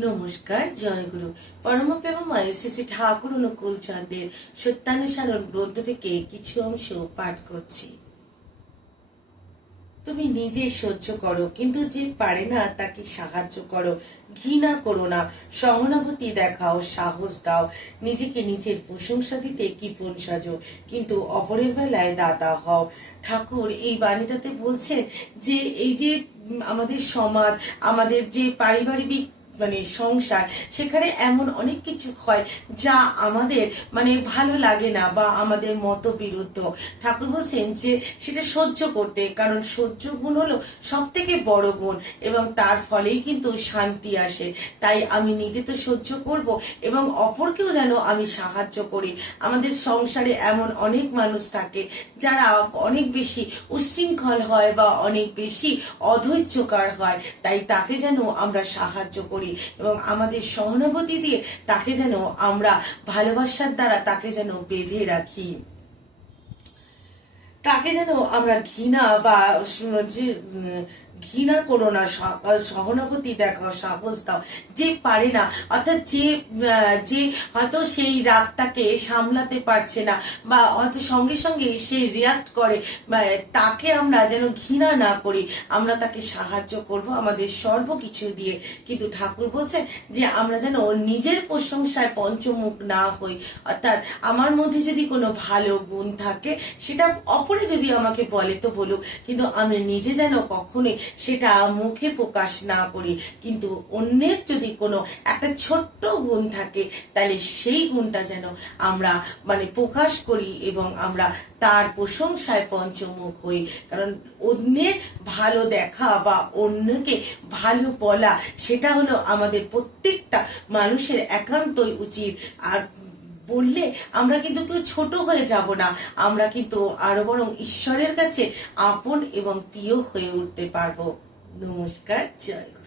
নমস্কার, জয়গুরু। পরম প্রেমময় শ্রী শ্রী ঠাকুর অনুকূল চাঁদের সত্যানুসারণ গ্রন্থ থেকে কিছু অংশ পাঠ করছি। তুমি নিজে সহ্য করো, কিন্তু যে পারে না তাকে সাহায্য করো। ঘৃণা করো না, সহানুভূতি দেখাও, সাহস দাও। নিজেকে নিজের প্রশংসা দিতে কৃপণ সাজো, কিন্তু অপরের বেলায় দাতা হও। ঠাকুর এই বাণীটাতে বলছেন যে এই যে আমাদের সমাজ, আমাদের যে পারিবারিক সংসার, সেখানে এমন অনেক কিছু হয় যা আমাদের ভালো লাগে না বা আমাদের মত বিরুদ্ধ। ঠাকুর বলছেন যে সেটা সহ্য করতে, কারণ সহ্য গুণ হলো সব থেকে বড় গুণ এবং তার ফলেই কিন্তু শান্তি আসে। তাই আমি নিজে তো সহ্য করব এবং অপরকেও যেন আমি সাহায্য করি। আমাদের সংসারে এমন অনেক মানুষ থাকে যারা অনেক বেশি উচ্ছৃঙ্খল হয় বা অনেক বেশি অধৈর্যকার হয়, তাই তাকে যেন আমরা সাহায্য করি এবং আমাদের সহানুভূতি দিয়ে তাকে যেন আমরা ভালোবাসার দ্বারা তাকে যেন বেঁধে রাখি। তাকে যেন আমরা ঘৃণা বা ঘৃণা করো না, সহানুভূতি দেখাও, সাহস দাও। যে পারে না, অর্থাৎ যে হয়তো সেই রাগটাকে সামলাতে পারছে না বা হয়তো সঙ্গে সঙ্গে সে রিয়াক্ট করে, তাকে আমরা যেন ঘৃণা না করি, আমরা তাকে সাহায্য করব আমাদের সর্বকিছু দিয়ে। কিন্তু ঠাকুর বলছেন যে আমরা যেন নিজের প্রশংসায় পঞ্চমুখ না হই। অর্থাৎ আমার মধ্যে যদি কোনো ভালো গুণ থাকে, সেটা অপরে যদি আমাকে বলে তো বলুক, কিন্তু আমি নিজে যেন কখনোই সেটা মুখে প্রকাশ না করি। কিন্তু অন্যের যদি কোনো একটা ছোট্ট গুণ থাকে, তাহলে সেই গুণটা যেন আমরা প্রকাশ করি এবং আমরা তার প্রশংসায় পঞ্চমুখ হই। কারণ অন্যের ভালো দেখা বা অন্যকে ভালো বলা, সেটা হলো আমাদের প্রত্যেকটা মানুষের একান্তই উচিত। আর বললে আমরা কিন্তু কেউ ছোট হয়ে যাব না, আমরা কিন্তু আরো বরং ঈশ্বরের কাছে আপন এবং প্রিয় হয়ে উঠতে পারবো। নমস্কার, জয় গুরু।